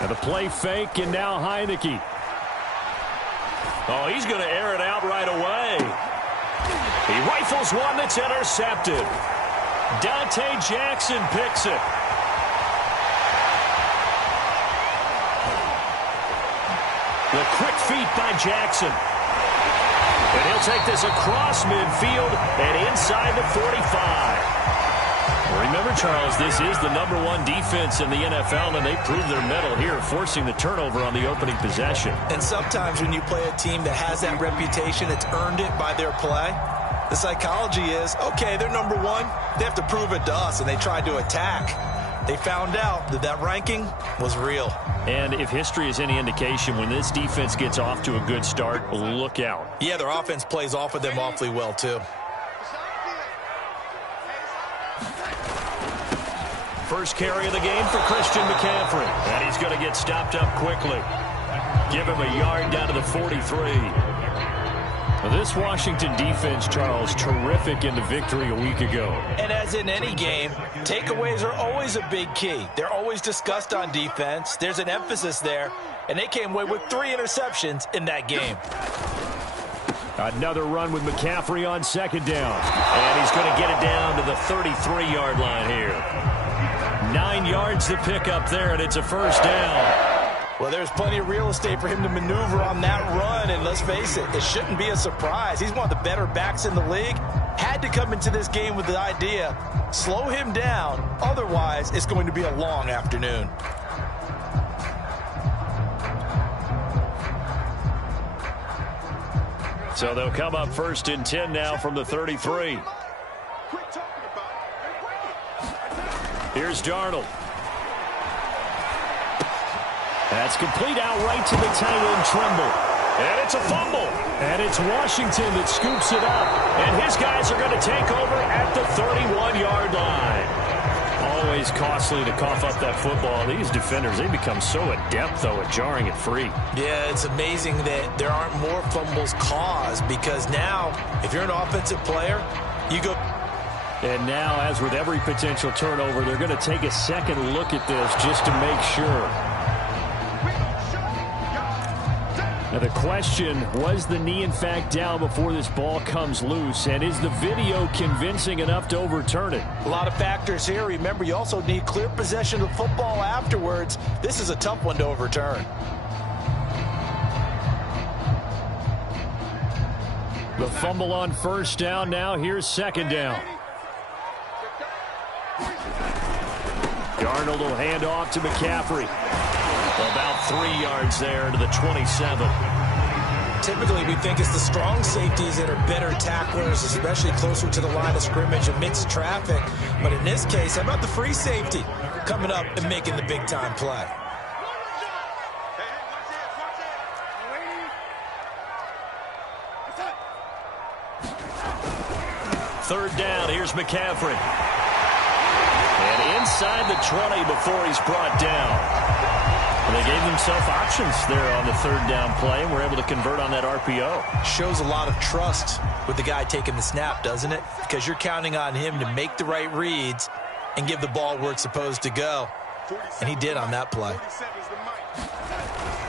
And the play fake, and now Heineke. Oh, he's going to air it out right away. He rifles one that's intercepted. Dante Jackson picks it. The quick feet by Jackson. And he'll take this across midfield and inside the 45. Remember, Charles, this is the #1 defense in the NFL, and they proved their mettle here, forcing the turnover on the opening possession. And sometimes when you play a team that has that reputation, it's earned it by their play. The psychology is, okay, they're #1. They have to prove it to us, and they tried to attack. They found out that that ranking was real. And if history is any indication, when this defense gets off to a good start, look out. Yeah, their offense plays off of them awfully well, too. First carry of the game for Christian McCaffrey. And he's going to get stopped up quickly. Give him a yard down to the 43. Well, this Washington defense, Charles, terrific in the victory a week ago. And as in any game, takeaways are always a big key. They're always discussed on defense. There's an emphasis there. And they came away with 3 interceptions in that game. Another run with McCaffrey on second down. And he's going to get it down to the 33-yard line here. 9 yards to pick up there, and it's a first down. Well, there's plenty of real estate for him to maneuver on that run, and let's face it, it shouldn't be a surprise. He's one of the better backs in the league. Had to come into this game with the idea, slow him down, otherwise it's going to be a long afternoon. So they'll come up 1st and 10 now from the 33. Here's Darnold. That's complete out right to the tight end, Trimble. And it's a fumble. And it's Washington that scoops it up. And his guys are going to take over at the 31-yard line. Always costly to cough up that football. These defenders, they become so adept, though, at jarring it free. Yeah, it's amazing that there aren't more fumbles caused, because now, if you're an offensive player, you go... And now, as with every potential turnover, they're going to take a second look at this just to make sure. Now the question, was the knee in fact down before this ball comes loose? And is the video convincing enough to overturn it? A lot of factors here. Remember, you also need clear possession of the football afterwards. This is a tough one to overturn. The fumble on first down. Now here's second down. Darnold will hand off to McCaffrey. About 3 yards there to the 27. Typically, we think it's the strong safeties that are better tacklers, especially closer to the line of scrimmage amidst traffic. But in this case, how about the free safety coming up and making the big-time play? Third down, here's McCaffrey. And inside the 20 before he's brought down. They gave themselves options there on the third down play and were able to convert on that RPO. Shows a lot of trust with the guy taking the snap, doesn't it? Because you're counting on him to make the right reads and give the ball where it's supposed to go. And he did on that play.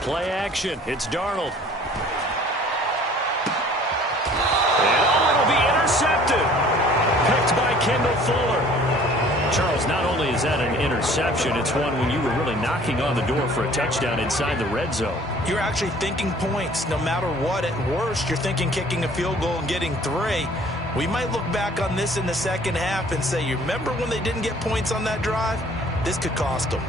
Play action. It's Darnold. And it'll be intercepted. Picked by Kendall Fuller. Charles, not only is that an interception, it's one when you were really knocking on the door for a touchdown inside the red zone. You're actually thinking points. No matter what, at worst, you're thinking kicking a field goal and getting 3. We might look back on this in the second half and say, you remember when they didn't get points on that drive? This could cost them.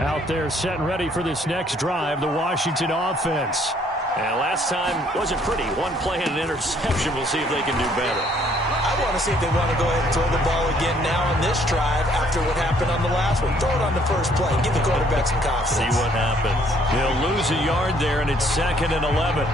Out there set and ready for this next drive, the Washington offense. And last time wasn't pretty. One play and an interception. We'll see if they can do better. I want to see if they want to go ahead and throw the ball again now on this drive after what happened on the last one. Throw it on the first play. Give the quarterback some confidence. See what happens. He'll lose a yard there, and it's 2nd and 11.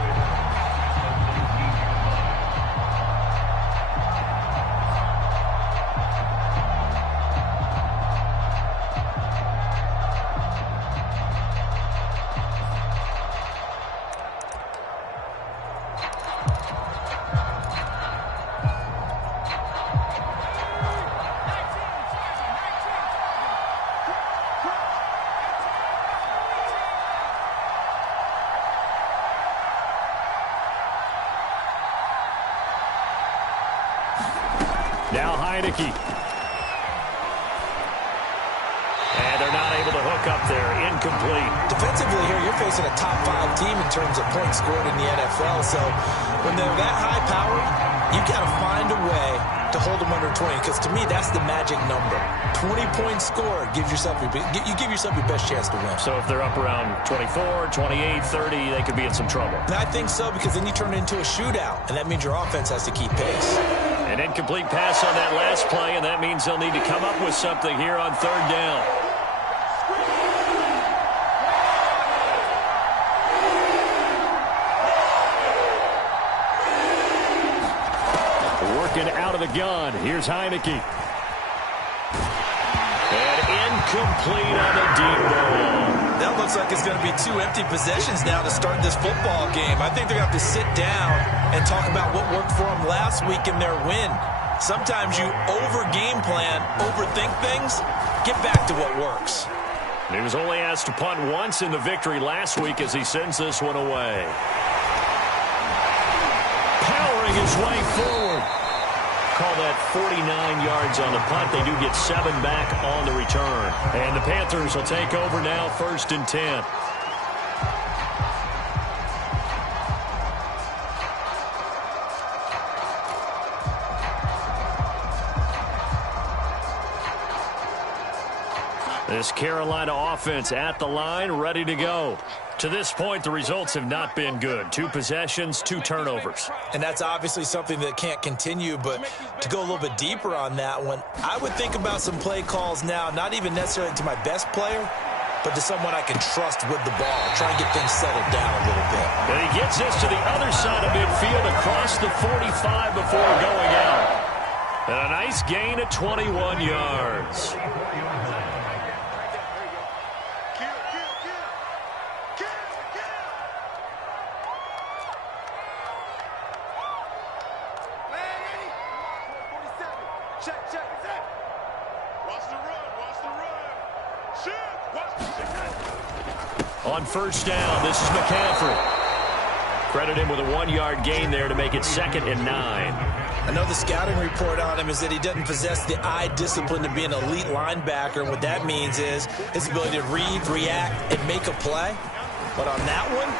Now Heineke. And they're not able to hook up there. Incomplete. Defensively here, you're facing a top 5 team in terms of points scored in the NFL. So when they're that high powered, you got to find a way to hold them under 20. Because to me, that's the magic number. 20 points scored gives yourself you give yourself your best chance to win. So if they're up around 24, 28, 30, they could be in some trouble. And I think so, because then you turn it into a shootout, and that means your offense has to keep pace. An incomplete pass on that last play, and that means they'll need to come up with something here on 3rd down. Working out of the gun. Here's Heineke. And incomplete on a deep ball. That looks like it's going to be 2 empty possessions now to start this football game. I think they're going to have to sit down and talk about what worked for them last week in their win. Sometimes you over-game plan, overthink things, get back to what works. He was only asked to punt once in the victory last week as he sends this one away. Powering his way forward. Call that 49 yards on the punt. They do get 7 back on the return. And the Panthers will take over now, 1st and 10. This Carolina offense at the line, ready to go. To this point, the results have not been good. 2 possessions, 2 turnovers. And that's obviously something that can't continue, but to go a little bit deeper on that one, I would think about some play calls now, not even necessarily to my best player, but to someone I can trust with the ball. Try and get things settled down a little bit. And he gets this to the other side of midfield across the 45 before going out. And a nice gain of 21 yards. On 1st down, this is McCaffrey. Credit him with a 1-yard gain there to make it 2nd and 9. I know the scouting report on him is that he doesn't possess the eye discipline to be an elite linebacker. And what that means is his ability to read, react, and make a play. But on that one,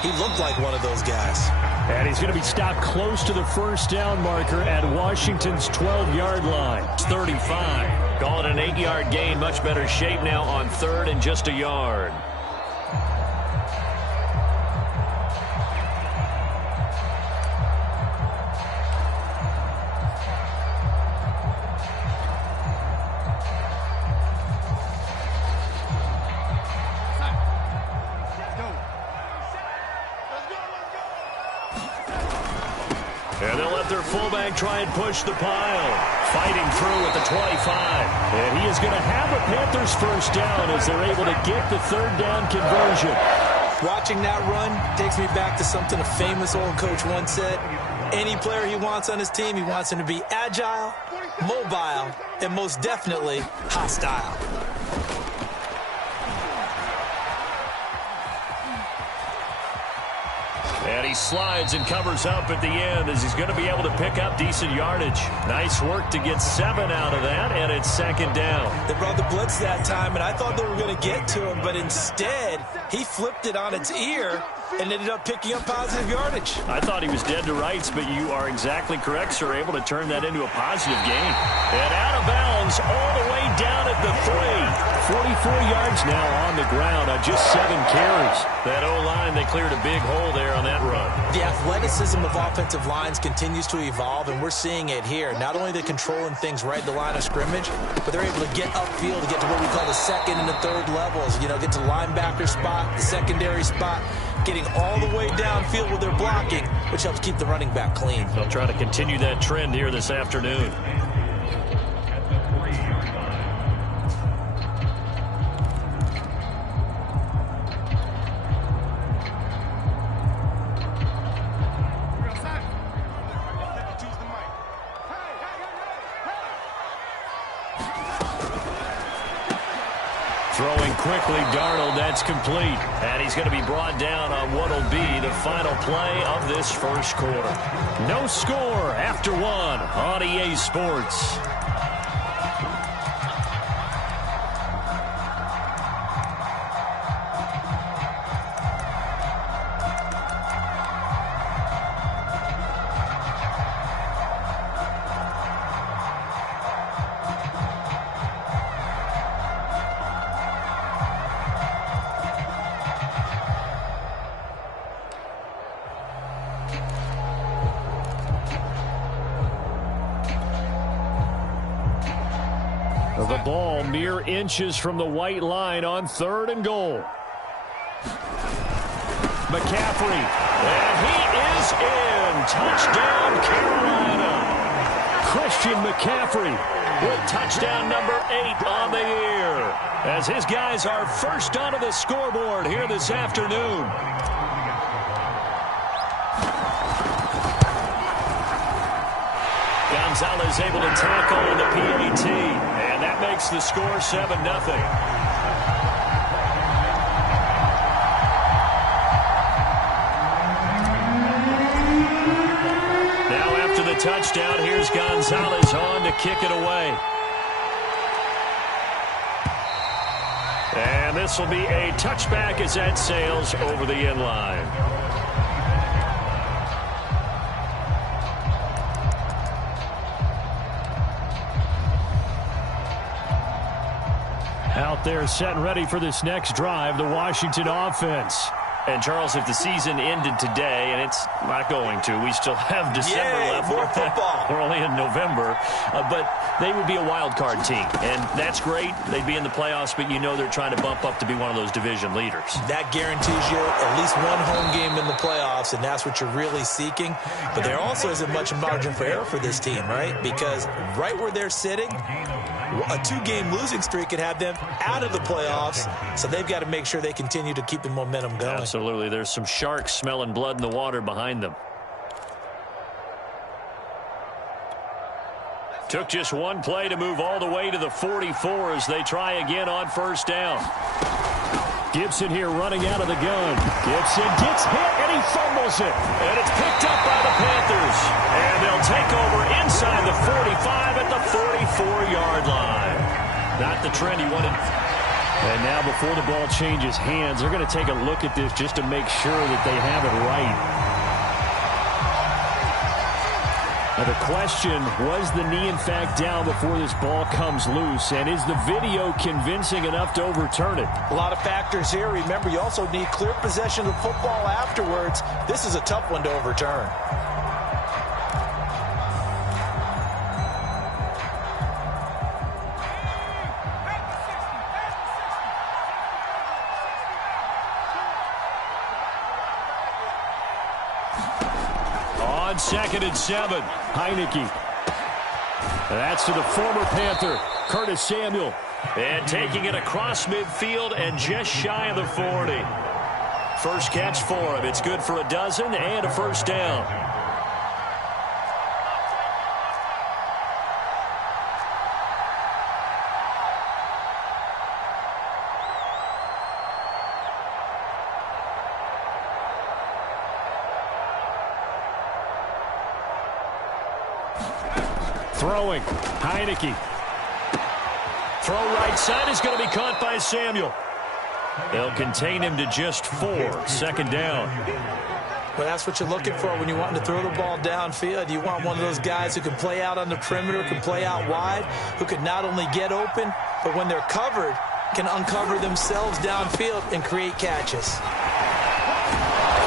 he looked like one of those guys. And he's going to be stopped close to the 1st down marker at Washington's 12-yard line. It's 35. Call it an 8-yard gain. Much better shape now on 3rd and just a yard. And they'll let their fullback try and push the pile. Fighting through at the 25. And he is going to have a Panthers 1st down as they're able to get the 3rd down conversion. Watching that run takes me back to something a famous old coach once said. Any player he wants on his team, he wants him to be agile, mobile, and most definitely hostile. And he slides and covers up at the end as he's going to be able to pick up decent yardage. Nice work to get 7 out of that, and it's 2nd down. They brought the blitz that time, and I thought they were going to get to him, but instead, he flipped it on its ear and ended up picking up positive yardage. I thought he was dead to rights, but you are exactly correct, sir, able to turn that into a positive gain. And out of bounds all the way down at the 3. 44 yards now on the ground on just 7 carries. That O-line, they cleared a big hole there on that run. The athleticism of offensive lines continues to evolve, and we're seeing it here. Not only are they controlling things right at the line of scrimmage, but they're able to get upfield to get to what we call the 2nd and the 3rd levels. You know, get to linebacker spot, the secondary spot, getting all the way downfield with their blocking, which helps keep the running back clean. They'll try to continue that trend here this afternoon. Throwing quickly, Darnold, that's complete. And he's going to be brought down on what will be the final play of this first quarter. No score after one on EA Sports. The ball mere inches from the white line on 3rd and goal. McCaffrey, and he is in. Touchdown, Carolina. Christian McCaffrey with touchdown number 8 on the year, as his guys are first onto the scoreboard here this afternoon. Gonzalez able to tackle on the PAT, and that makes the score 7-0. Now after the touchdown, here's Gonzalez on to kick it away. And this will be a touchback as that sails over the end line. Out there set and ready for this next drive, the Washington offense. And, Charles, if the season ended today, and it's not going to, we still have December left. More football. We're only in November. But they would be a wild card team. And that's great. They'd be in the playoffs, but you know they're trying to bump up to be one of those division leaders. That guarantees you at least one home game in the playoffs, and that's what you're really seeking. But there also isn't much margin for error for this team, right? Because right where they're sitting, a 2-game losing streak could have them out of the playoffs, so they've got to make sure they continue to keep the momentum going. Absolutely. There's some sharks smelling blood in the water behind them. Took just one play to move all the way to the 44 as they try again on first down. Gibson here running out of the gun. Gibson gets hit, and he fumbles it. And it's picked up by the Panthers. And they'll take over inside the 45 at the 44-yard line. Not the trend he wanted. And now before the ball changes hands, they're going to take a look at this just to make sure that they have it right. Now the question, was the knee in fact down before this ball comes loose? And is the video convincing enough to overturn it? A lot of factors here. Remember, you also need clear possession of the football afterwards. This is a tough one to overturn. On 2nd and 7, Heineke. That's to the former Panther, Curtis Samuel. And taking it across midfield and just shy of the 40. First catch for him. It's good for a dozen and a first down. Throwing, Heineke. Throw right side is going to be caught by Samuel. They'll contain him to just 4. 2nd down. Well, that's what you're looking for when you want to throw the ball downfield. You want one of those guys who can play out on the perimeter, can play out wide, who can not only get open, but when they're covered, can uncover themselves downfield and create catches.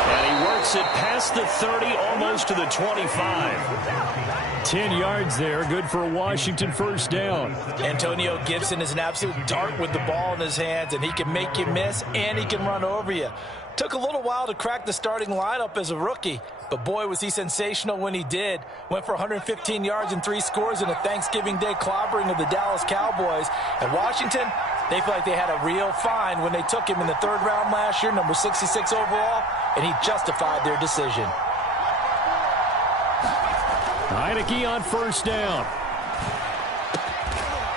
And he works it past the 30, almost to the 25. 10 yards there, good for a Washington first down. Antonio Gibson is an absolute dart with the ball in his hands, and he can make you miss, and he can run over you. Took a little while to crack the starting lineup as a rookie, but boy, was he sensational when he did. Went for 115 yards and 3 scores in a Thanksgiving Day clobbering of the Dallas Cowboys. And Washington, they feel like they had a real find when they took him in the 3rd round last year, number 66 overall, and he justified their decision. Heineke on first down.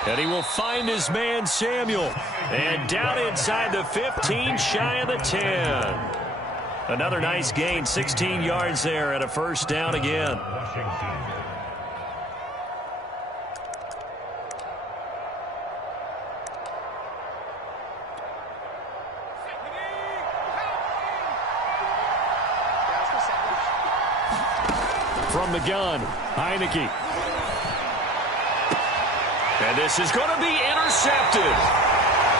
And he will find his man, Samuel. And down inside the 15, shy of the 10. Another nice gain, 16 yards there and a first down again. From the gun, Heineke. And this is going to be intercepted.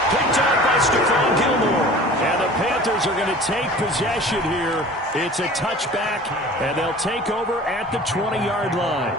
Picked up by Stephon Gilmore. And the Panthers are going to take possession here. It's a touchback, and they'll take over at the 20-yard line.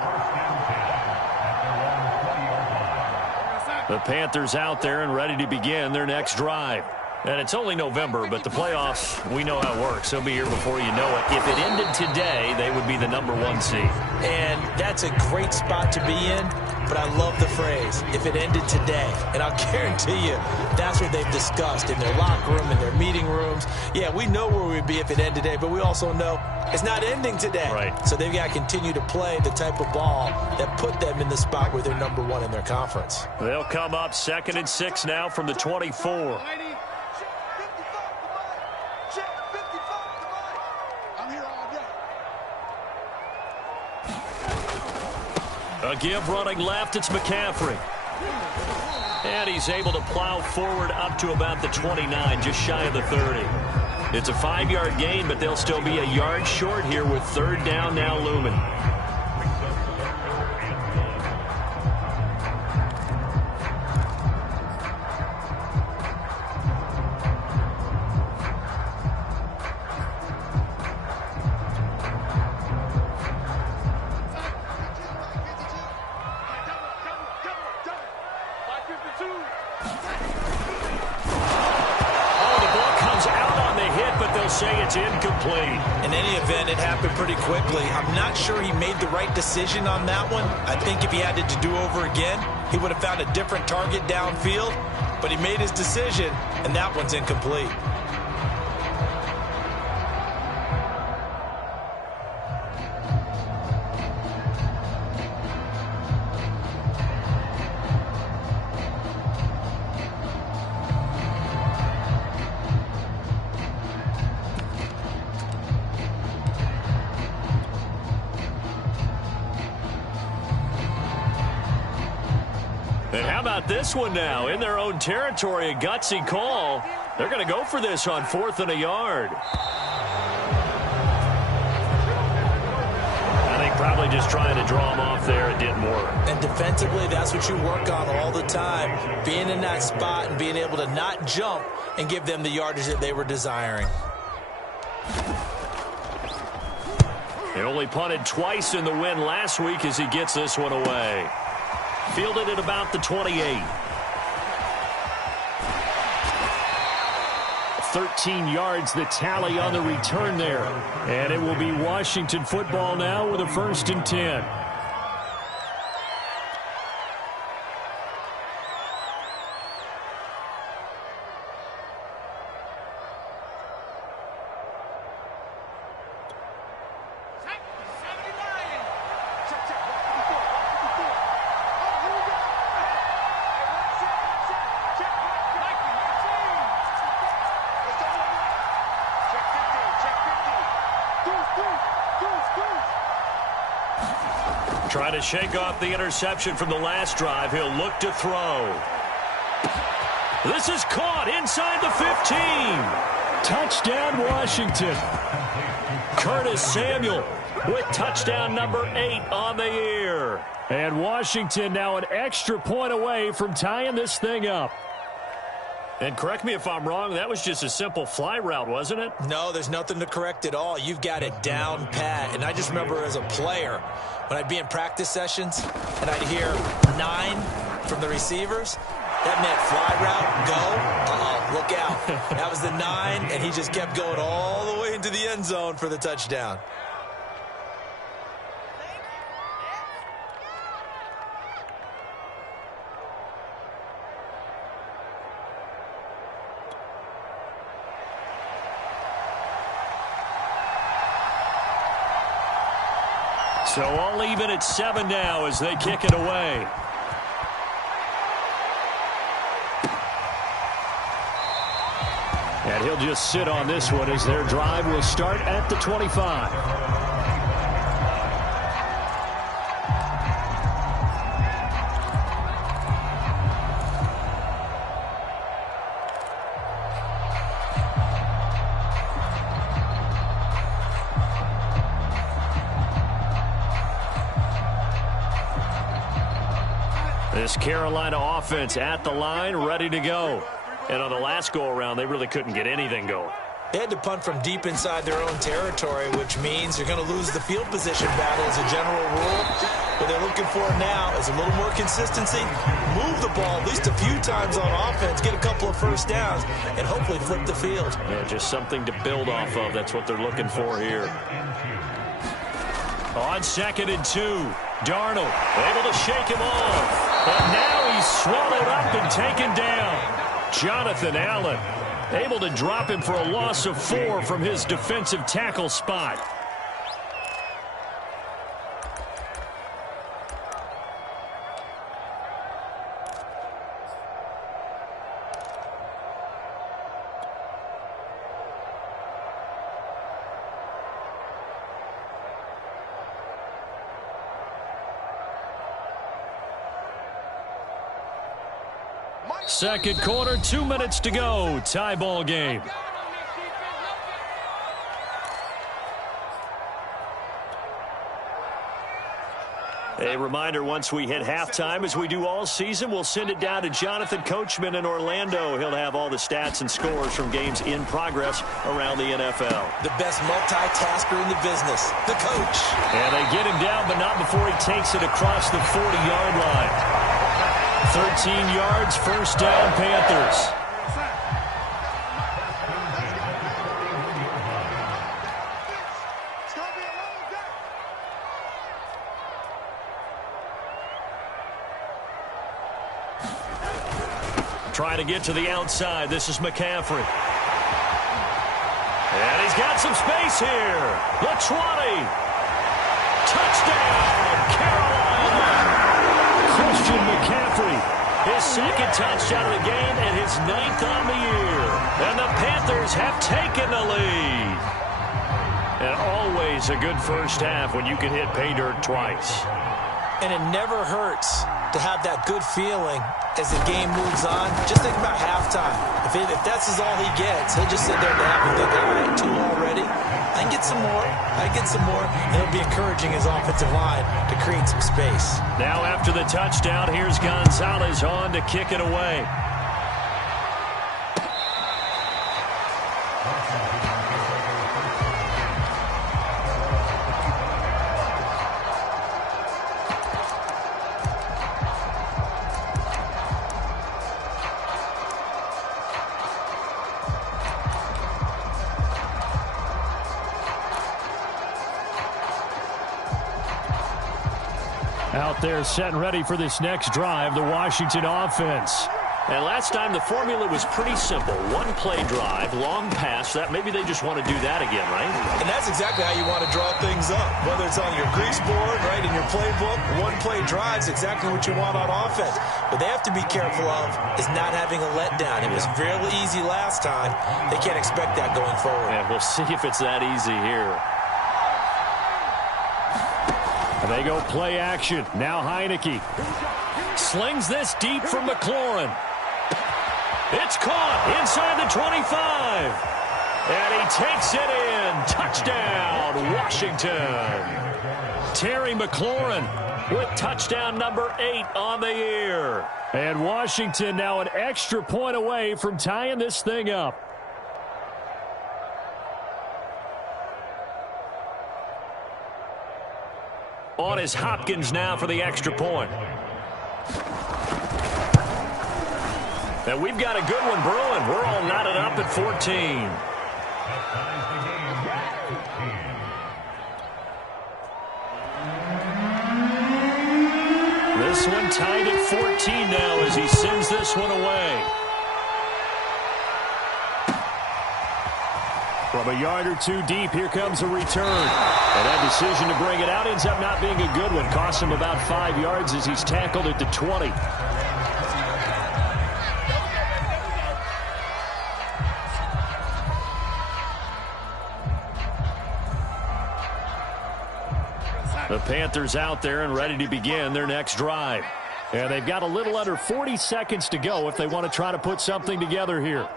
The Panthers out there and ready to begin their next drive. And it's only November, but the playoffs, we know how it works. They'll be here before you know it. If it ended today, they would be the #1 seed. And that's a great spot to be in, but I love the phrase, if it ended today. And I'll guarantee you, that's what they've discussed in their locker room, in their meeting rooms. Yeah, we know where we'd be if it ended today, but we also know it's not ending today. Right. So they've got to continue to play the type of ball that put them in the spot where they're #1 in their conference. They'll come up 2nd and 6 now from the 24. A give running left, it's McCaffrey. And he's able to plow forward up to about the 29, just shy of the 30. It's a 5-yard gain, but they'll still be a yard short here with 3rd down now looming. Say it's incomplete. In any event, it happened pretty quickly. I'm not sure he made the right decision on that one. I think if he had it to do over again, he would have found a different target downfield, but he made his decision, and that one's incomplete. And how about this one now? In their own territory, a gutsy call. They're going to go for this on 4th and a yard. I think probably just trying to draw them off there. It didn't work. And defensively, that's what you work on all the time. Being in that spot and being able to not jump and give them the yardage that they were desiring. They only punted twice in the win last week as he gets this one away. Fielded at about the 28. 13 yards the tally on the return there. And it will be Washington football now with a 1st and 10. Trying to shake off the interception from the last drive. He'll look to throw. This is caught inside the 15. Touchdown, Washington. Curtis Samuel with touchdown number 8 on the year. And Washington now an extra point away from tying this thing up. And correct me if I'm wrong, that was just a simple fly route, wasn't it? No, there's nothing to correct at all. You've got it down pat. And I just remember as a player, when I'd be in practice sessions and I'd hear 9 from the receivers, that meant fly route, go. Uh-oh, look out. That was the 9, and he just kept going all the way into the end zone for the touchdown. So all even at 7 now as they kick it away. And he'll just sit on this one as their drive will start at the 25. This Carolina offense at the line, ready to go. And on the last go-around, they really couldn't get anything going. They had to punt from deep inside their own territory, which means you're going to lose the field position battle as a general rule. What they're looking for now is a little more consistency, move the ball at least a few times on offense, get a couple of first downs, and hopefully flip the field. Yeah, just something to build off of. That's what they're looking for here. On 2nd and 2, Darnold able to shake him off. But now he's swallowed up and taken down. Jonathan Allen able to drop him for a loss of 4 from his defensive tackle spot. Second quarter, 2 minutes to go. Tie ball game. A reminder, once we hit halftime, as we do all season, we'll send it down to Jonathan Coachman in Orlando. He'll have all the stats and scores from games in progress around the NFL. The best multitasker in the business, the coach. And they get him down, but not before he takes it across the 40-yard line. 13 yards, first down, Panthers. Trying to get to the outside. This is McCaffrey. And he's got some space here. The 20. Touchdown, Carolina. Christian McCaffrey, his second touchdown of the game and his 9th on the year. And the Panthers have taken the lead. And always a good first half when you can hit pay dirt twice. And it never hurts to have that good feeling as the game moves on. Just think about halftime. If that's all he gets, he'll just sit there and have and think, all right, 2 already. I can get some more. I can get some more. And it'll be encouraging his offensive line to create some space. Now after the touchdown, here's Gonzalez on to kick it away. Out there set and ready for this next drive, the Washington offense. And last time the formula was pretty simple. One play drive, long pass. That maybe they just want to do that again, right? And that's exactly how you want to draw things up. Whether it's on your grease board, right, in your playbook, one play drive is exactly what you want on offense. What they have to be careful of is not having a letdown. It was really easy last time. They can't expect that going forward. And we'll see if it's that easy here. And they go play action. Now Heineke slings this deep from McLaurin. It's caught inside the 25. And he takes it in. Touchdown, Washington. Terry McLaurin with touchdown number 8 on the year. And Washington now an extra point away from tying this thing up. On is Hopkins now for the extra point. And we've got a good one brewing. We're all knotted up at 14. This one tied at 14 now as he sends this one away. From a yard or 2 deep, here comes a return. And that decision to bring it out ends up not being a good one. Costs him about 5 yards as he's tackled at the 20. The Panthers out there and ready to begin their next drive. And they've got a little under 40 seconds to go if they want to try to put something together here.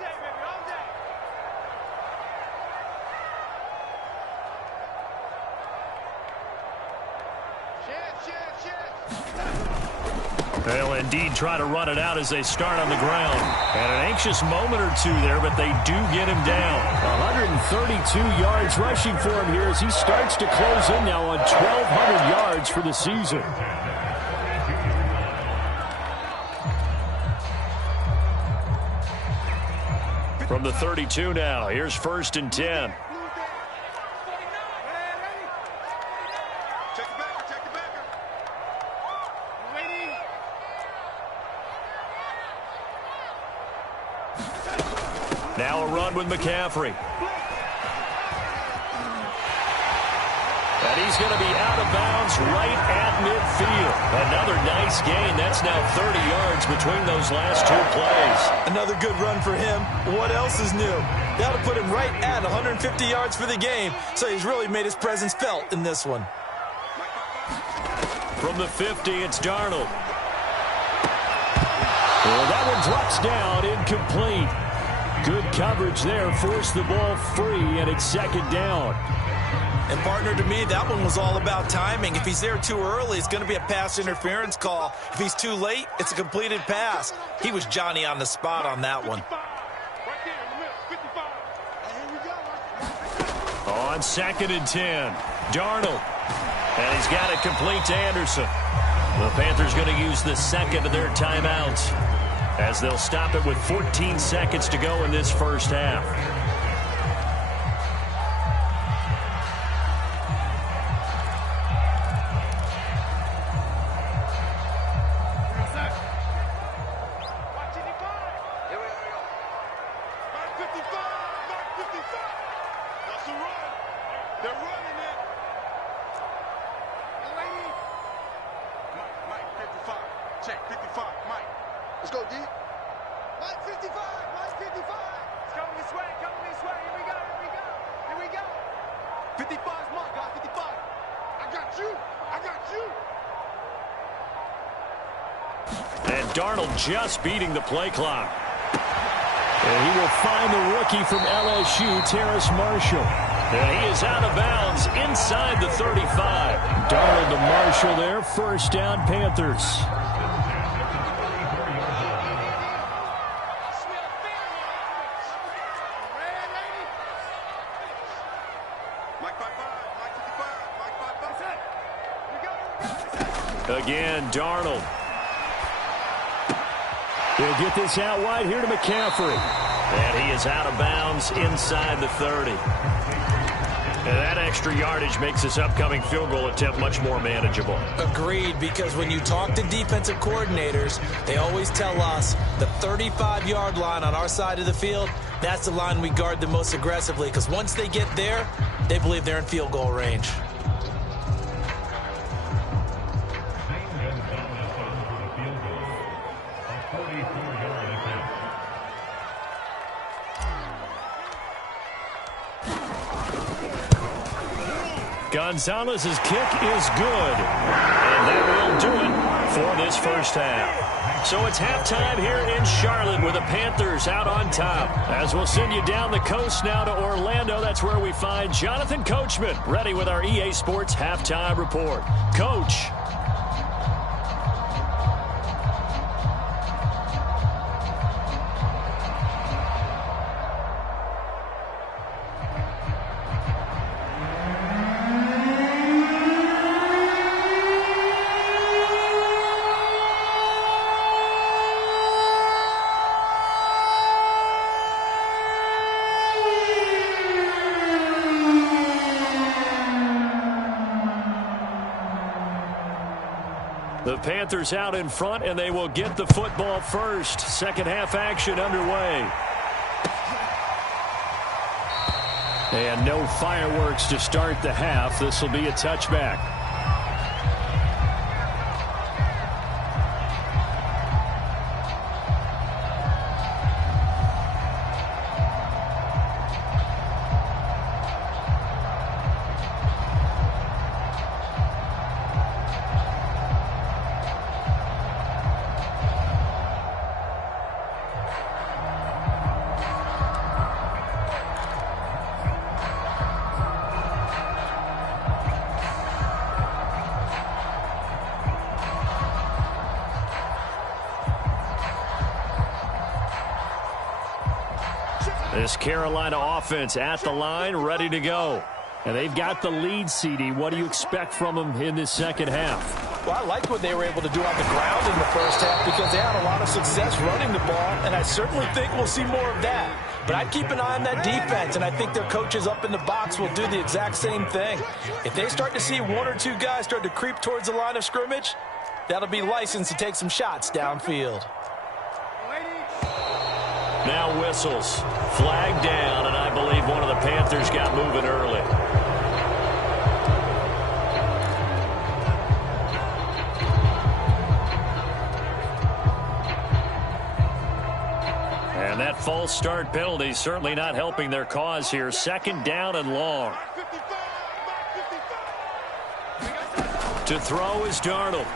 They'll indeed try to run it out as they start on the ground. And an anxious moment or two there, but they do get him down. 132 yards rushing for him here as he starts to close in now on 1,200 yards for the season. From the 32 now, here's 1st and 10. Now a run with McCaffrey. And he's going to be out of bounds right at midfield. Another nice gain. That's now 30 yards between those last 2 plays. Another good run for him. What else is new? That'll put him right at 150 yards for the game, so he's really made his presence felt in this one. From the 50, it's Darnold. Well, that one drops down, incomplete. Good coverage there, forced the ball free, and it's 2nd down. And partner, to me, that one was all about timing. If he's there too early, it's going to be a pass interference call. If he's too late, it's a completed pass. He was Johnny on the spot on that one. On 2nd and 10, Darnold. And he's got it complete to Anderson. The Panthers going to use the 2nd of their timeouts as they'll stop it with 14 seconds to go in this first half. And Darnold just beating the play clock. And he will find the rookie from LSU, Terrace Marshall. And he is out of bounds inside the 35. Darnold to Marshall there, 1st down Panthers. Again, Darnold. He'll get this out wide here to McCaffrey. And he is out of bounds inside the 30. And that extra yardage makes this upcoming field goal attempt much more manageable. Agreed, because when you talk to defensive coordinators, they always tell us the 35-yard line on our side of the field, that's the line we guard the most aggressively, because once they get there, they believe they're in field goal range. Gonzalez's kick is good. And that will do it for this first half. So it's halftime here in Charlotte with the Panthers out on top. As we'll send you down the coast now to Orlando, that's where we find Jonathan Coachman ready with our EA Sports halftime report. Coach. The Panthers out in front, and they will get the football first. Second half action underway. And no fireworks to start the half. This will be a touchback. This Carolina offense at the line, ready to go. And they've got the lead, CD. What do you expect from them in this second half? Well, I like what they were able to do on the ground in the first half because they had a lot of success running the ball, and I certainly think we'll see more of that. But I'd keep an eye on that defense, and I think their coaches up in the box will do the exact same thing. If they start to see one or two guys start to creep towards the line of scrimmage, that'll be licensed to take some shots downfield. Now whistles. Flag down, and I believe one of the Panthers got moving early. And that false start penalty certainly not helping their cause here. Second down and long. To throw is Darnold.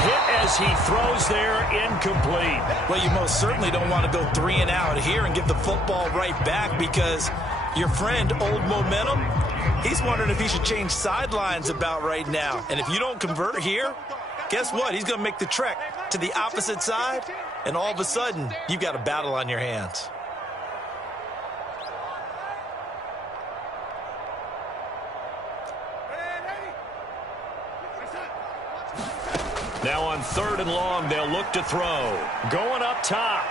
Hit as he throws there, incomplete. Well, you most certainly don't want to go 3 and out here and give the football right back because your friend, Old Momentum, he's wondering if he should change sidelines about right now. And if you don't convert here, guess what? He's going to make the trek to the opposite side, and all of a sudden, you've got a battle on your hands. Now on 3rd and long, they'll look to throw. Going up top.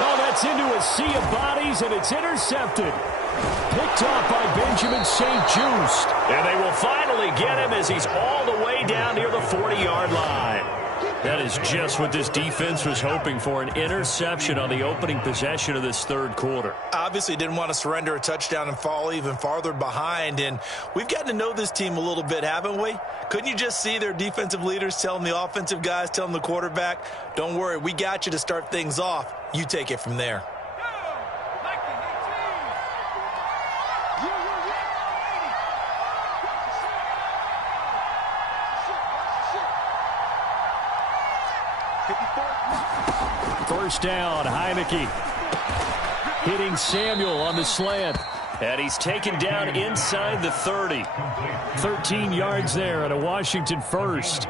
Oh, that's into a sea of bodies, and it's intercepted. Picked off by Benjamin St-Juste. And they will finally get him as he's all the way down near the 40-yard line. That is just what this defense was hoping for, an interception on the opening possession of this third quarter. Obviously didn't want to surrender a touchdown and fall even farther behind, and we've gotten to know this team a little bit, haven't we? Couldn't you just see their defensive leaders telling the offensive guys, telling the quarterback, don't worry, we got you to start things off. You take it from there. First down, Heineke hitting Samuel on the slant. And he's taken down inside the 30. 13 yards there and a Washington first.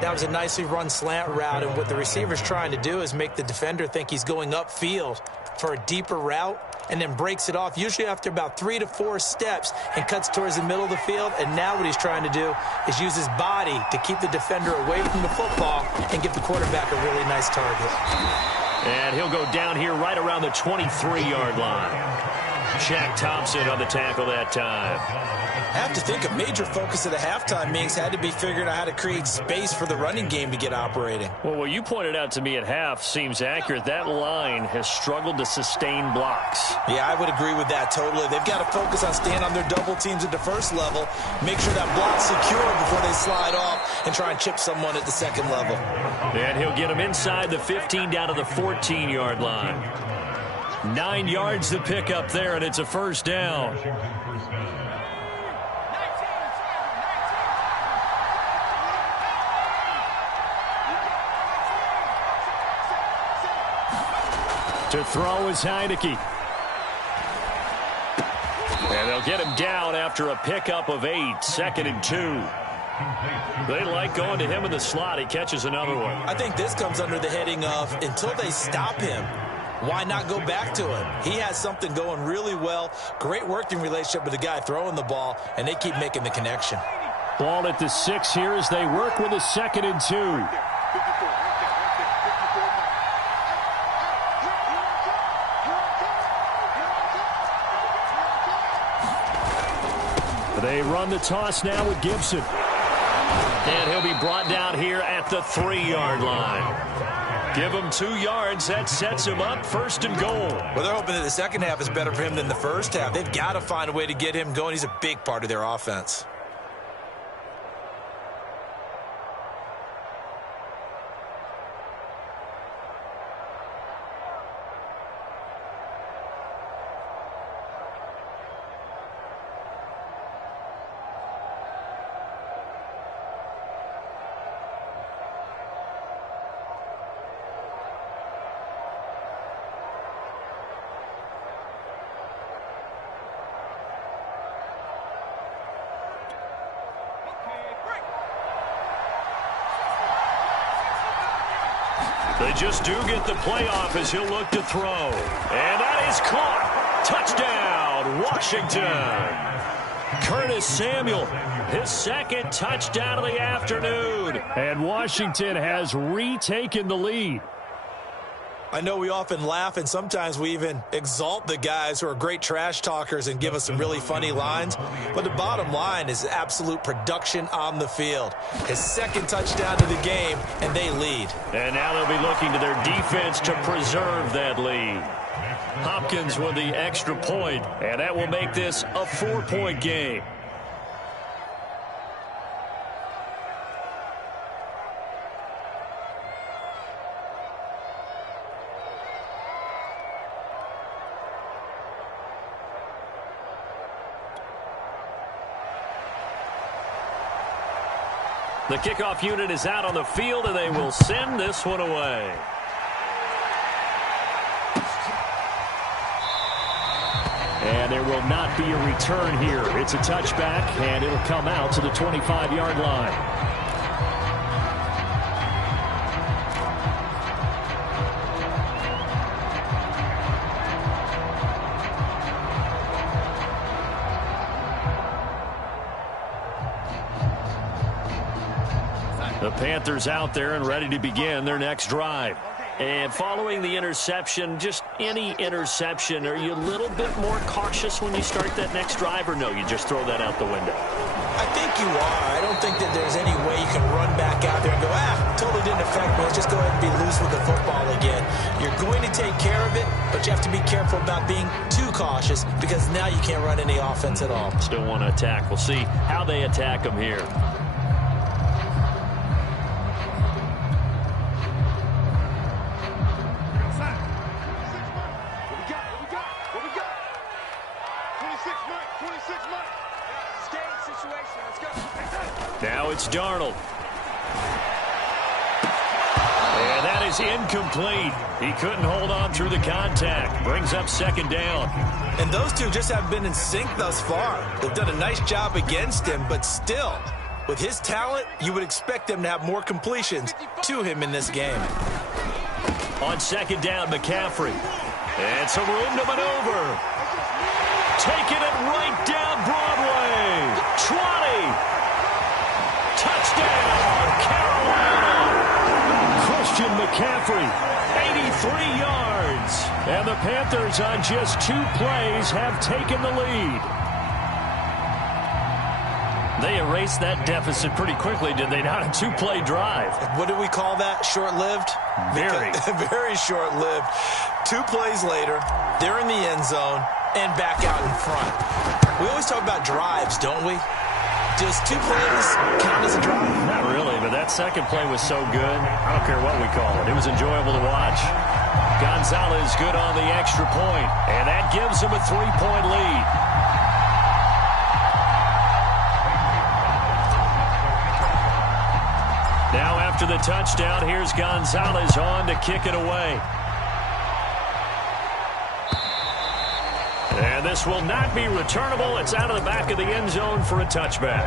That was a nicely run slant route, and what the receiver's trying to do is make the defender think he's going upfield for a deeper route and then breaks it off, usually after about 3 to 4 steps, and cuts towards the middle of the field. And now what he's trying to do is use his body to keep the defender away from the football and give the quarterback a really nice target. And he'll go down here right around the 23-yard line. Shaq Thompson on the tackle that time. I have to think a major focus of the halftime meetings had to be figuring out how to create space for the running game to get operating. Well, what you pointed out to me at half seems accurate. That line has struggled to sustain blocks. Yeah, I would agree with that totally. They've got to focus on staying on their double teams at the first level, make sure that block's secure before they slide off and try and chip someone at the second level. And he'll get them inside the 15 down to the 14-yard line. 9 yards to pick up there, and it's a first down. To throw is Heineke. And they'll get him down after a pickup of 8, 2nd and 2. They like going to him in the slot. He catches another one. I think this comes under the heading of until they stop him, why not go back to him? He has something going really well. Great working relationship with the guy throwing the ball, and they keep making the connection. Ball at the 6 here as they work with a 2nd and 2. They run the toss now with Gibson. And he'll be brought down here at the 3-yard line. Give him 2 yards. That sets him up 1st and goal. Well, they're hoping that the second half is better for him than the first half. They've got to find a way to get him going. He's a big part of their offense. They just do get the playoff as he'll look to throw. And that is caught. Touchdown, Washington. Curtis Samuel, his second touchdown of the afternoon. And Washington has retaken the lead. I know we often laugh, and sometimes we even exalt the guys who are great trash talkers and give us some really funny lines. But the bottom line is absolute production on the field. His second touchdown of the game, and they lead. And now they'll be looking to their defense to preserve that lead. Hopkins with the extra point, and that will make this a 4-point game. The kickoff unit is out on the field, and they will send this one away. And there will not be a return here. It's a touchback, and it'll come out to the 25-yard line. The Panthers out there and ready to begin their next drive. And following the interception, just any interception, are you a little bit more cautious when you start that next drive, or no, you just throw that out the window? I think you are. I don't think that there's any way you can run back out there and go, totally didn't affect me. Let's just go ahead and be loose with the football again. You're going to take care of it, but you have to be careful about being too cautious because now you can't run any offense at all. Still want to attack. We'll see how they attack them here. Now it's Darnold. And that is incomplete. He couldn't hold on through the contact. Brings up second down. And those two just haven't been in sync thus far. They've done a nice job against him, but still, with his talent, you would expect them to have more completions to him in this game. On second down, McCaffrey. And some room to maneuver. Taking it right down Broadway. 20. Touchdown, Carolina. Christian McCaffrey, 83 yards. And the Panthers on just 2 plays have taken the lead. They erased that deficit pretty quickly, did they not? A 2-play drive. What do we call that? Short-lived? Very. Very short-lived. 2 plays later, they're in the end zone and back out in front. We always talk about drives, don't we? Does 2 plays count as a drive? Not really, but that second play was so good. I don't care what we call it. It was enjoyable to watch. Gonzalez good on the extra point, and that gives him a 3-point lead. Now after the touchdown, here's Gonzalez on to kick it away. And this will not be returnable. It's out of the back of the end zone for a touchback.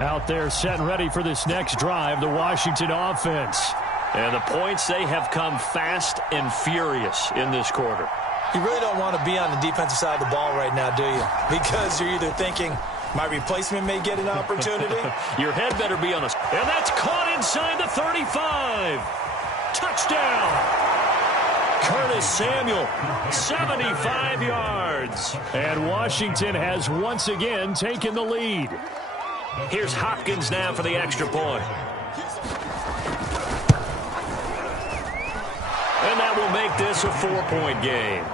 Out there set and ready for this next drive, the Washington offense. And the points, they have come fast and furious in this quarter. You really don't want to be on the defensive side of the ball right now, do you? Because you're either thinking, my replacement may get an opportunity. Your head better be on us. And that's caught inside the 35. Touchdown. Curtis Samuel, 75 yards. And Washington has once again taken the lead. Here's Hopkins now for the extra point. And that will make this a 4-point game.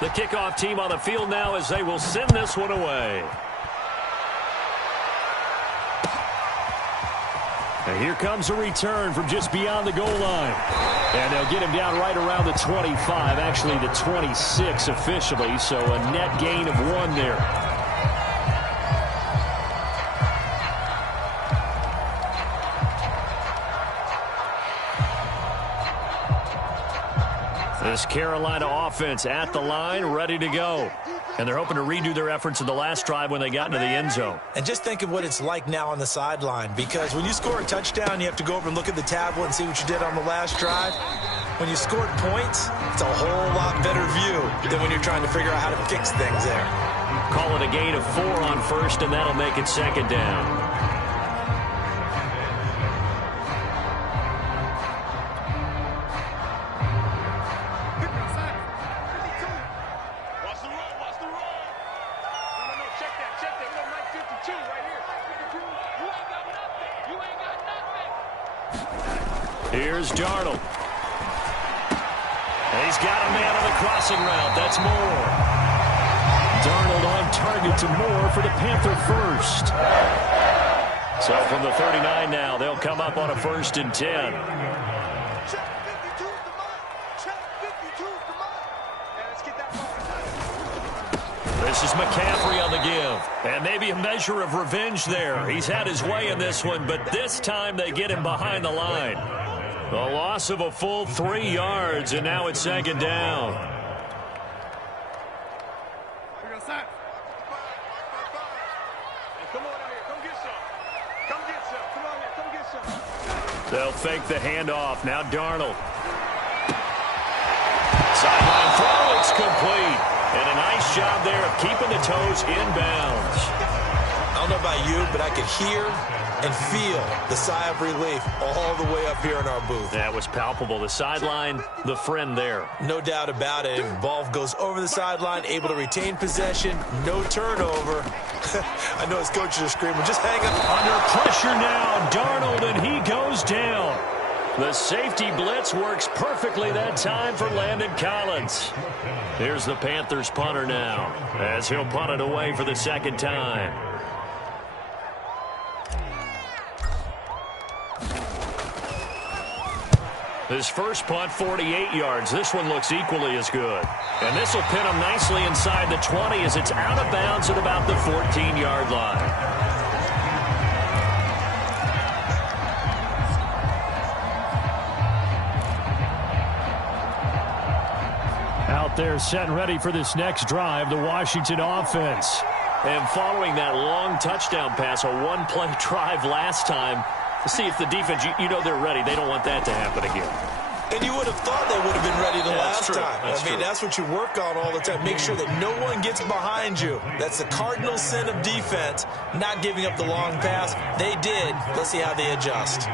The kickoff team on the field now as they will send this one away. And here comes a return from just beyond the goal line. And they'll get him down right around the 25, actually the 26 officially, so a net gain of 1 there. This Carolina offense at the line, ready to go. And they're hoping to redo their efforts in the last drive when they got into the end zone. And just think of what it's like now on the sideline, because when you score a touchdown, you have to go over and look at the tablet and see what you did on the last drive. When you scored points, it's a whole lot better view than when you're trying to figure out how to fix things there. Call it a gain of 4 on first, and that'll make it second down. Here's Darnold. And he's got a man on the crossing route. That's Moore. Darnold on target to Moore for the Panther first. So from the 39 now, they'll come up on a 1st and 10. This is McCaffrey on the give. And maybe a measure of revenge there. He's had his way in this one, but this time they get him behind the line. A loss of a full 3 yards, and now it's second down. They'll fake the handoff. Now Darnold. Sideline throw, it's complete. And a nice job there of keeping the toes inbounds. I don't know about you, but I could hear and feel the sigh of relief all the way up here in our booth. That was palpable. The sideline, the friend there. No doubt about it. Ball goes over the sideline, able to retain possession, no turnover. I know his coaches are screaming, just hang up. Under pressure now, Darnold, and he goes down. The safety blitz works perfectly that time for Landon Collins. Here's the Panthers punter now, as he'll punt it away for the second time. His first punt, 48 yards. This one looks equally as good. And this will pin him nicely inside the 20 as it's out of bounds at about the 14-yard line. Out there set and ready for this next drive, the Washington offense. And following that long touchdown pass, a one-play drive last time, to see if the defense, you know they're ready. They don't want that to happen again. And you would have thought they would have been ready the last time. I mean, that's what you work on all the time. Make sure that no one gets behind you. That's the cardinal sin of defense, not giving up the long pass. They did. Let's see how they adjust.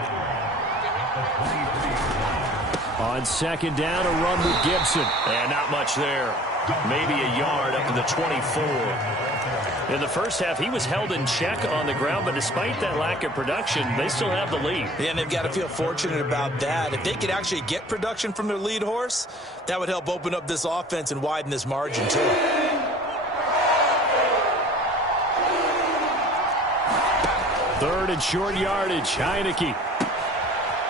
On second down, a run with Gibson. And not much there. Maybe a yard up to the 24. In the first half, he was held in check on the ground, but despite that lack of production, they still have the lead. Yeah, and they've got to feel fortunate about that. If they could actually get production from their lead horse, that would help open up this offense and widen this margin, too. Third and short yardage. Heineke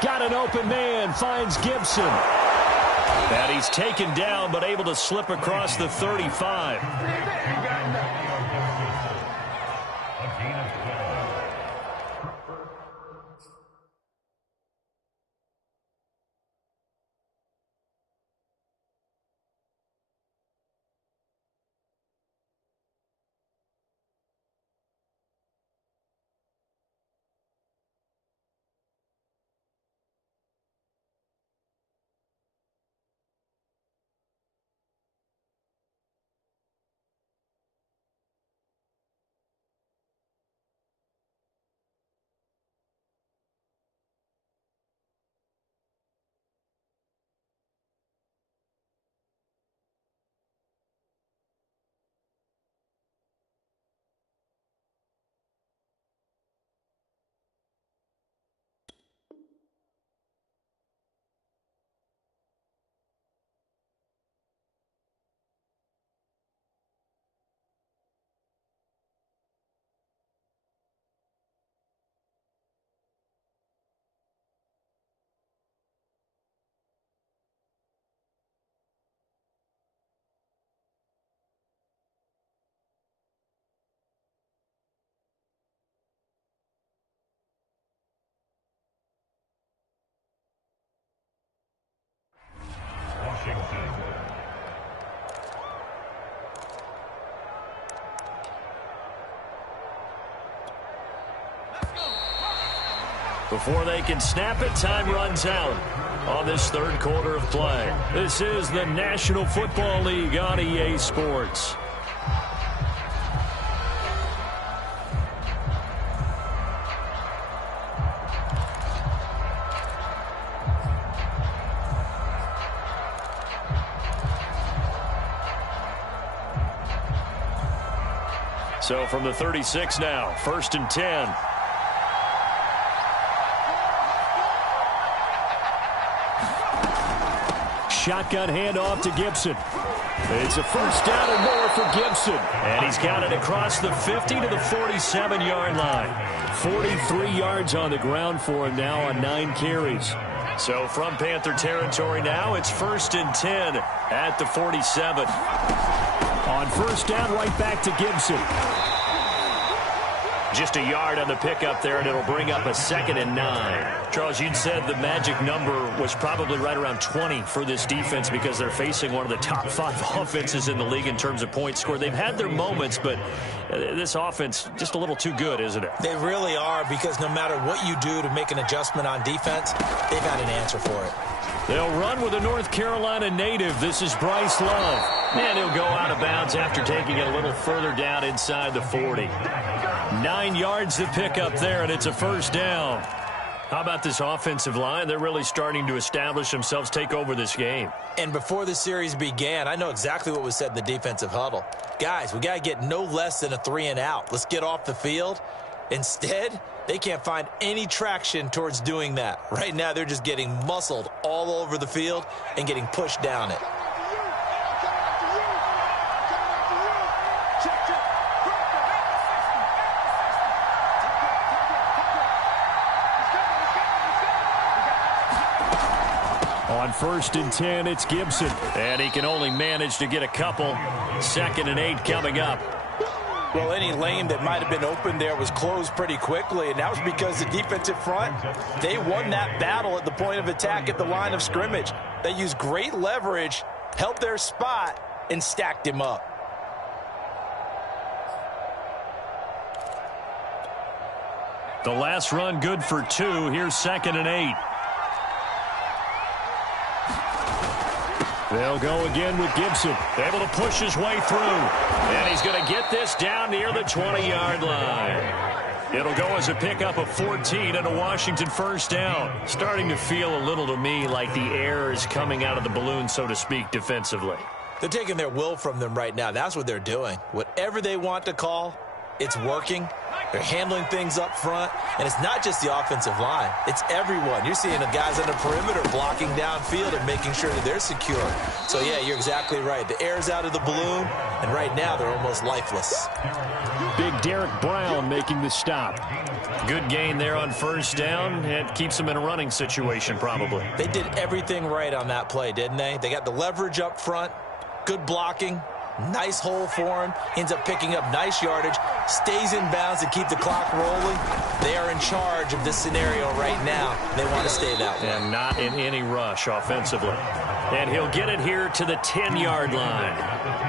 got an open man, finds Gibson. And he's taken down, but able to slip across the 35. Before they can snap it, time runs out on this third quarter of play. This is the National Football League on EA Sports. So from the 36 now, 1st and 10. Shotgun handoff to Gibson. It's a first down and more for Gibson. And he's got it across the 50 to the 47-yard line. 43 yards on the ground for him now on 9 carries. So from Panther territory now, it's 1st and 10 at the 47. On first down, right back to Gibson. Just a yard on the pickup there, and it'll bring up a 2nd and 9. Charles, you'd said the magic number was probably right around 20 for this defense because they're facing one of the top 5 offenses in the league in terms of points scored. They've had their moments, but this offense just a little too good, isn't it? They really are, because no matter what you do to make an adjustment on defense, they've got an answer for it. They'll run with a North Carolina native. This is Bryce Love. And he'll go out of bounds after taking it a little further down inside the 40. 9 yards to pick up there, and it's a first down. How about this offensive line? They're really starting to establish themselves, take over this game. And before the series began, I know exactly what was said in the defensive huddle. Guys, we got to get no less than a 3 and out. Let's get off the field. Instead, they can't find any traction towards doing that. Right now, they're just getting muscled all over the field and getting pushed down it. On 1st and 10, it's Gibson. And he can only manage to get a couple. 2nd and 8 coming up. Well, any lane that might have been open there was closed pretty quickly, and that was because the defensive front, they won that battle at the point of attack at the line of scrimmage. They used great leverage, held their spot, and stacked him up. The last run good for 2. Here's 2nd and 8. They'll go again with Gibson. Able to push his way through. And he's going to get this down near the 20-yard line. It'll go as a pickup of 14 and a Washington first down. Starting to feel a little to me like the air is coming out of the balloon, so to speak, defensively. They're taking their will from them right now. That's what they're doing. Whatever they want to call, it's working. They're handling things up front, and it's not just the offensive line. It's everyone. You're seeing the guys on the perimeter blocking downfield and making sure that they're secure. So, yeah, you're exactly right. The air's out of the balloon, and right now they're almost lifeless. Big Derek Brown making the stop. Good gain there on first down. It keeps them in a running situation probably. They did everything right on that play, didn't they? They got the leverage up front, good blocking. Nice hole for him. Ends up picking up nice yardage. Stays in bounds to keep the clock rolling. They are in charge of this scenario right now. They want to stay that way. And not in any rush offensively. And he'll get it here to the 10-yard line.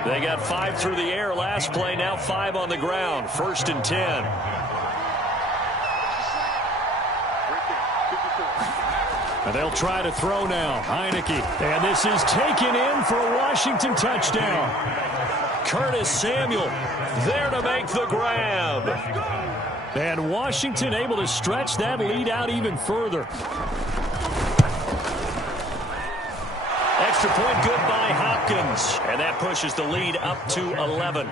They got 5 through the air last play. Now 5 on the ground. 1st and 10. And they'll try to throw now. Heineke. And this is taken in for a Washington touchdown. Curtis Samuel there to make the grab. And Washington able to stretch that lead out even further. Extra point good by Hopkins. And that pushes the lead up to 11.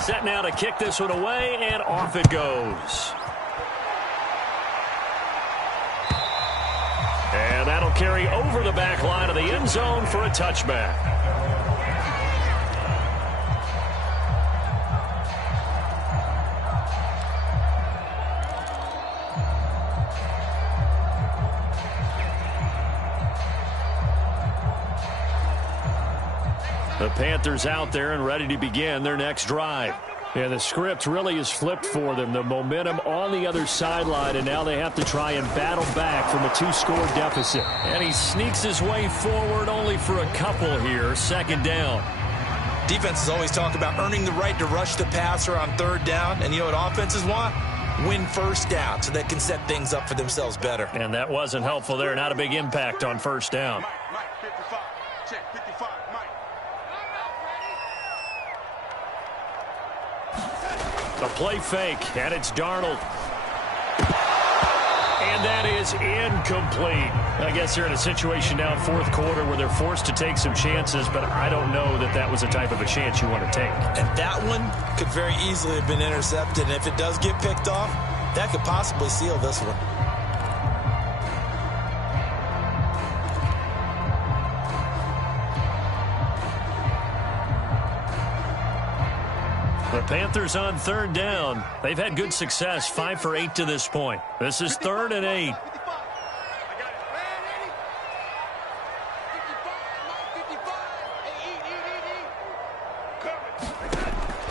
Set now to kick this one away, and off it goes. And that'll carry over the back line of the end zone for a touchback. The Panthers out there and ready to begin their next drive. Yeah, the script really is flipped for them. The momentum on the other sideline, and now they have to try and battle back from a 2-score deficit. And he sneaks his way forward only for a couple here. Second down. Defenses always talk about earning the right to rush the passer on third down. And you know what offenses want? Win first down so they can set things up for themselves better. And that wasn't helpful there. Not a big impact on first down. Mike, 55. Check, 55, Mike. The play fake, and it's Darnold. And that is incomplete. I guess they're in a situation now in fourth quarter where they're forced to take some chances, but I don't know that that was the type of a chance you want to take. And that one could very easily have been intercepted. And if it does get picked off, that could possibly seal this one. The Panthers on third down. They've had good success, 5 for 8 to this point. This is 3rd and 8.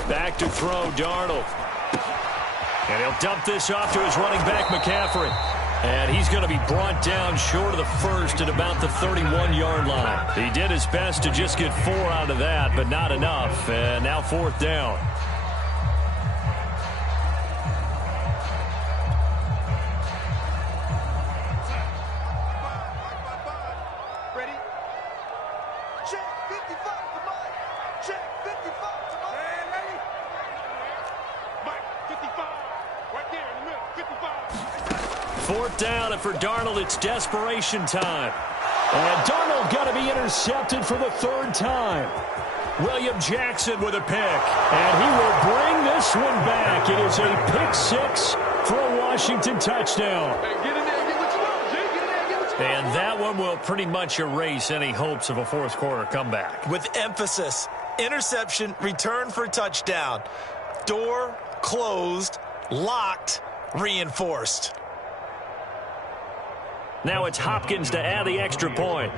Back to throw, Darnold. And he'll dump this off to his running back, McCaffrey. And he's going to be brought down short of the first at about the 31-yard line. He did his best to just get 4 out of that, but not enough. And now 4th down. Down, and for Darnold, it's desperation time. And Darnold got to be intercepted for the 3rd time. William Jackson with a pick, and he will bring this one back. It is a pick 6 for a Washington touchdown. And that one will pretty much erase any hopes of a fourth quarter comeback. With emphasis, interception, return for touchdown. Door closed, locked, reinforced. Now it's Hopkins to add the extra point.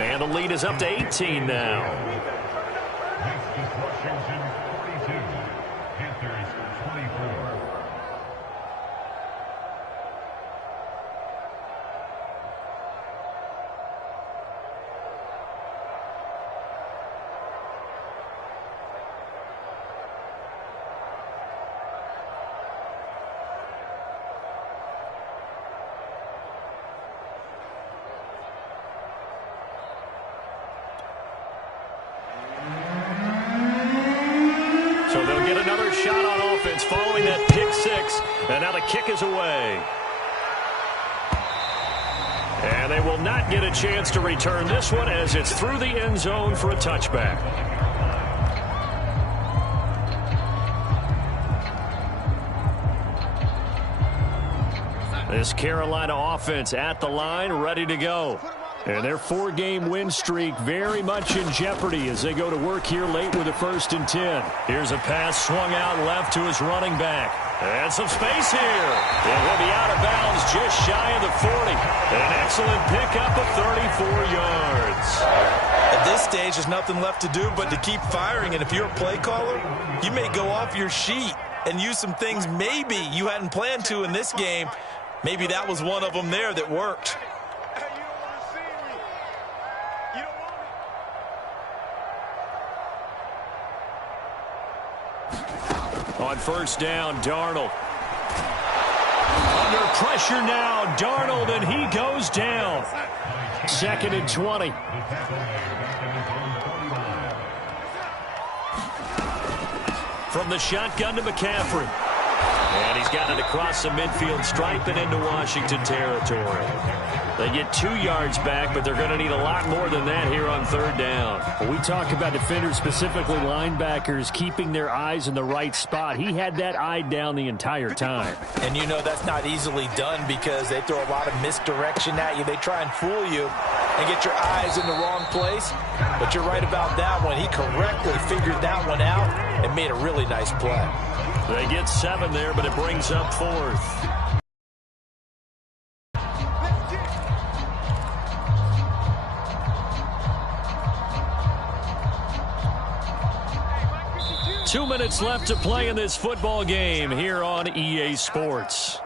And the lead is up to 18 now. Washington 42, Panthers 24. So they'll get another shot on offense following that pick 6. And now the kick is away. And they will not get a chance to return this one as it's through the end zone for a touchback. This Carolina offense at the line, ready to go. And their 4-game win streak very much in jeopardy as they go to work here late with a 1st and 10. Here's a pass swung out left to his running back. And some space here. And he'll be out of bounds just shy of the 40. An excellent pickup of 34 yards. At this stage, there's nothing left to do but to keep firing. And if you're a play caller, you may go off your sheet and use some things maybe you hadn't planned to in this game. Maybe that was one of them there that worked. On 1st down, Darnold. Under pressure now, Darnold, and he goes down. 2nd and 20. From the shotgun to McCaffrey. And he's got it across the midfield stripe and into Washington territory. They get 2 yards back, but they're going to need a lot more than that here on 3rd down. When we talk about defenders, specifically linebackers, keeping their eyes in the right spot. He had that eye down the entire time. And you know that's not easily done because they throw a lot of misdirection at you. They try and fool you and get your eyes in the wrong place. But you're right about that one. He correctly figured that one out and made a really nice play. They get 7 there, but it brings up 4th. 2 minutes left to play in this football game here on EA Sports.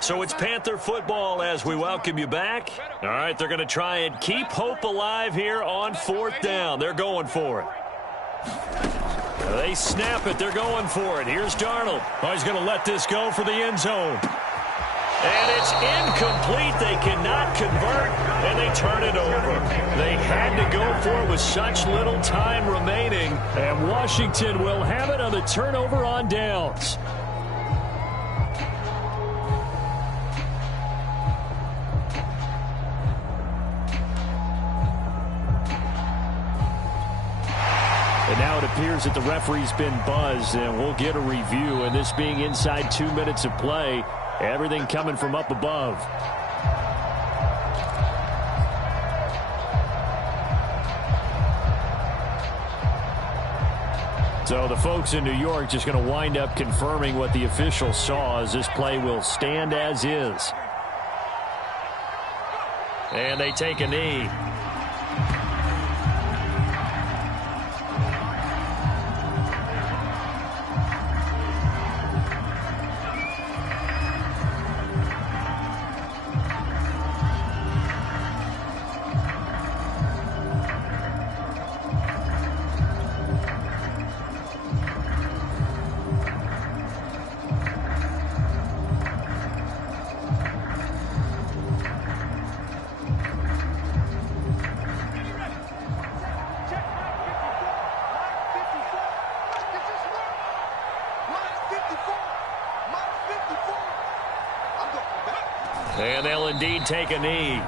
So it's Panther football as we welcome you back. All right, they're going to try and keep hope alive here on 4th down. They're going for it. They snap it. They're going for it. Here's Darnold. Oh, he's going to let this go for the end zone. And it's incomplete. They cannot convert, and they turn it over. They had to go for it with such little time remaining. And Washington will have it on the turnover on downs. And now it appears that the referee's been buzzed, and we'll get a review. And this being inside 2 minutes of play, everything coming from up above. So the folks in New York just going to wind up confirming what the official saw, as this play will stand as is. And they take a knee. And they'll indeed take a knee.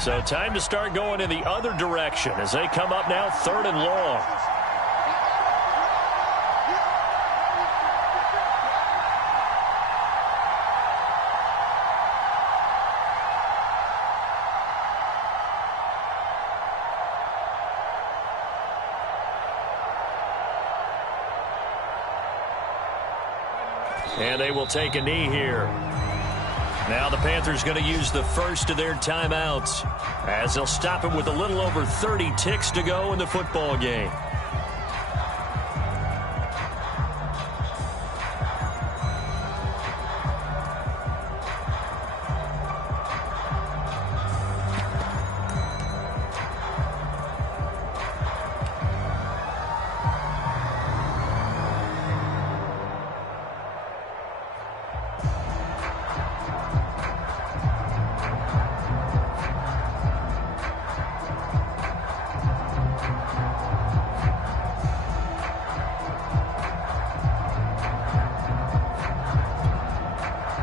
So time to start going in the other direction as they come up now 3rd and long. And they will take a knee here. Now the Panthers going to use the first of their timeouts as they'll stop it with a little over 30 ticks to go in the football game.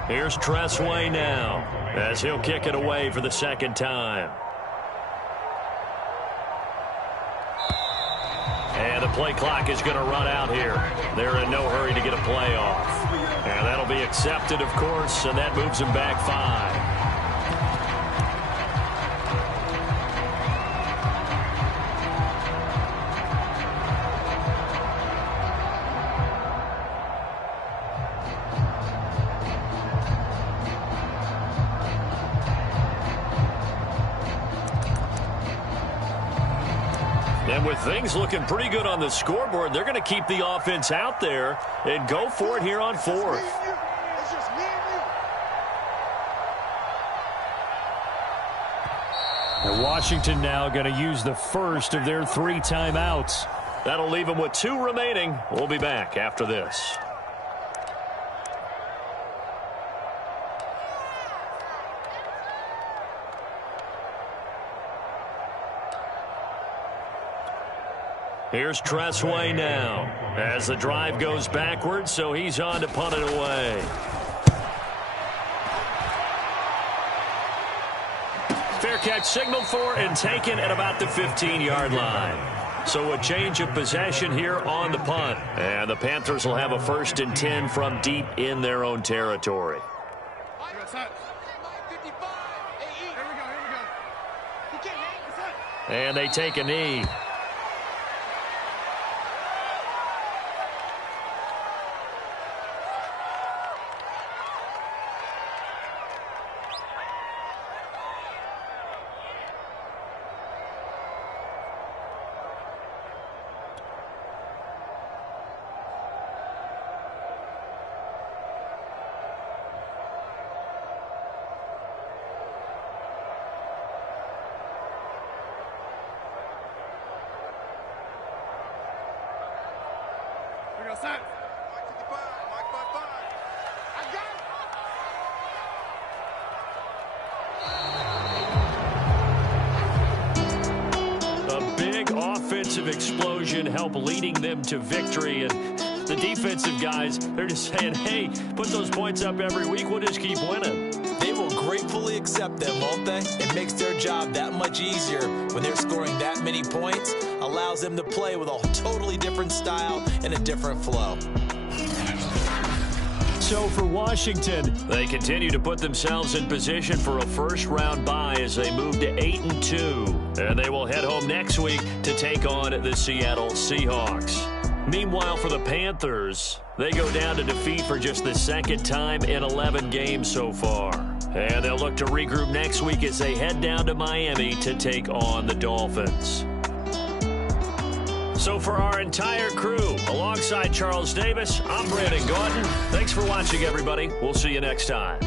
Here's Tressway now as he'll kick it away for the second time. And the play clock is going to run out here. They're in no hurry to get a play off. And that'll be accepted, of course, and that moves them back 5. And with things looking pretty good on the scoreboard, they're going to keep the offense out there and go for it here on 4th. And Washington now going to use the first of their 3 timeouts. That'll leave them with 2 remaining. We'll be back after this. Here's Tressway now as the drive goes backwards, so he's on to punt it away. Fair catch signaled for and taken at about the 15-yard line. So a change of possession here on the punt. And the Panthers will have a 1st and 10 from deep in their own territory. And they take a knee. Offensive explosion help leading them to victory, and the defensive guys, they're just saying, hey, put those points up every week, we'll just keep winning. They will gratefully accept them, won't they? It makes their job that much easier when they're scoring that many points, allows them to play with a totally different style and a different flow. So for Washington, they continue to put themselves in position for a first-round bye as they move to 8-2. And they will head home next week to take on the Seattle Seahawks. Meanwhile, for the Panthers, they go down to defeat for just the 2nd time in 11 games so far. And they'll look to regroup next week as they head down to Miami to take on the Dolphins. So for our entire crew, alongside Charles Davis, I'm Brandon Gordon. Thanks for watching, everybody. We'll see you next time.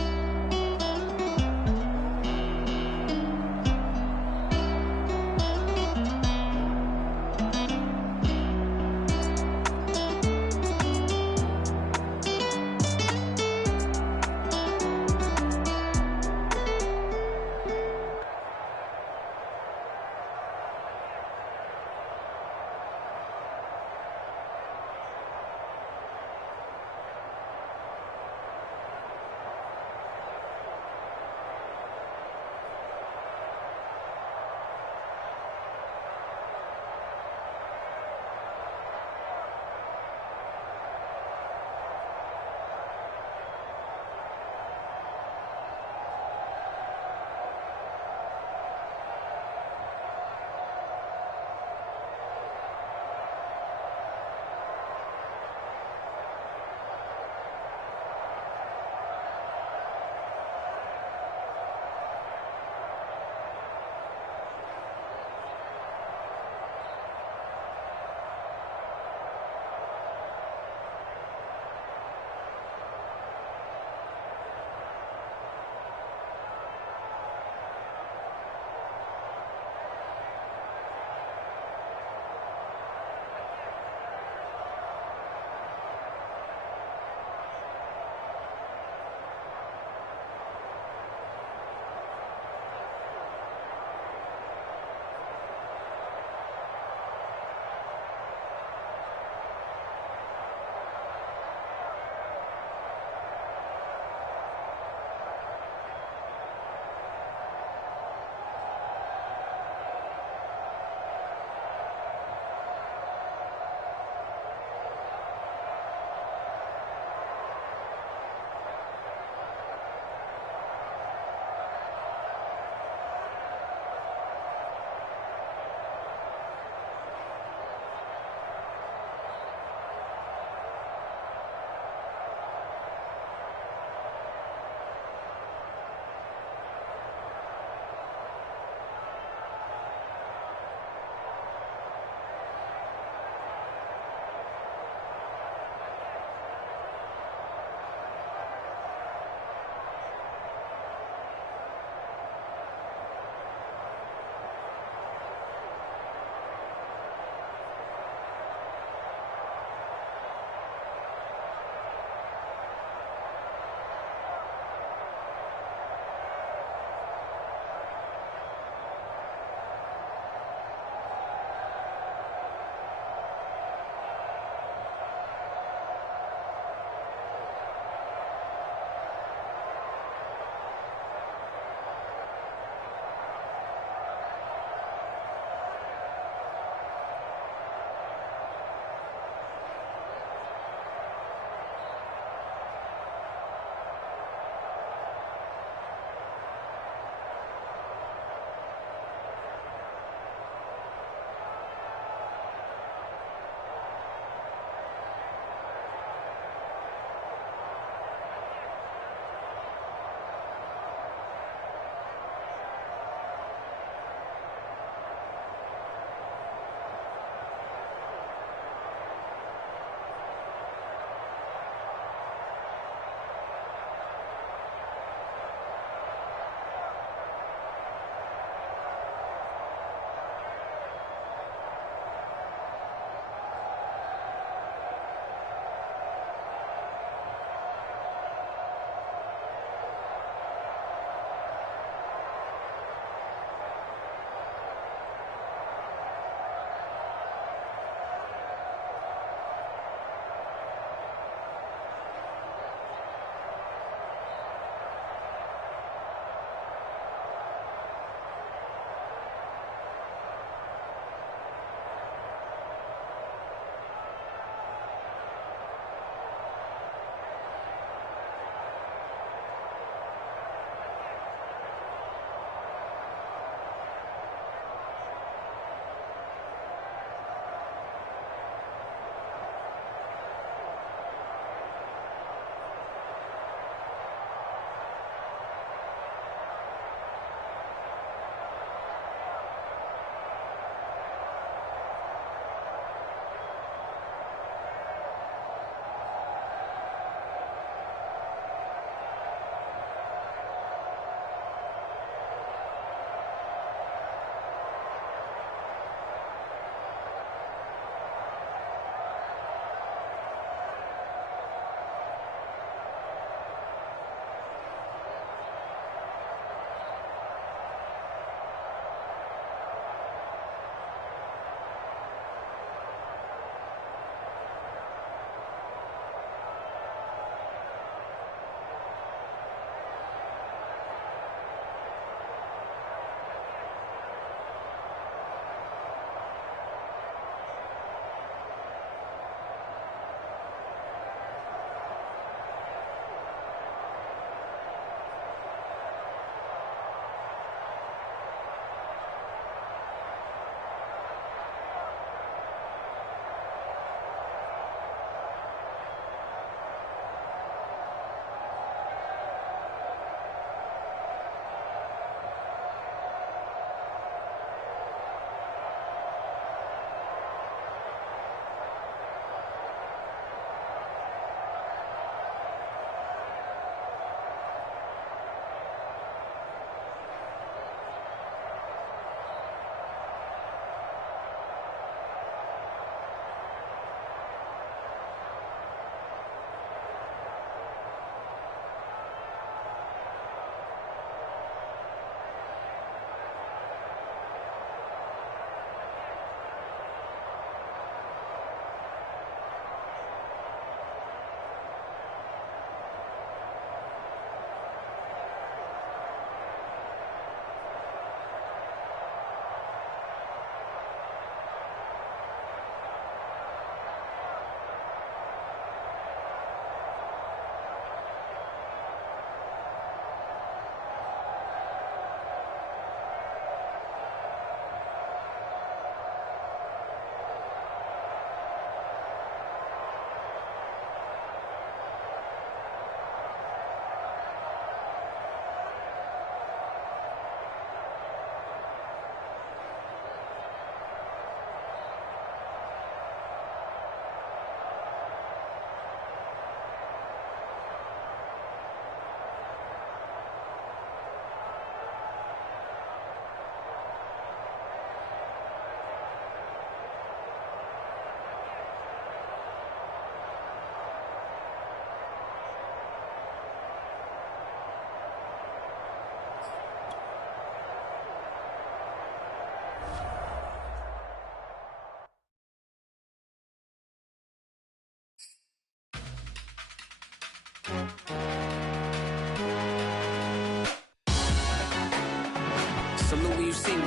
Salute when you see me.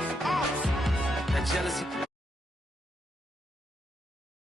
That jealousy.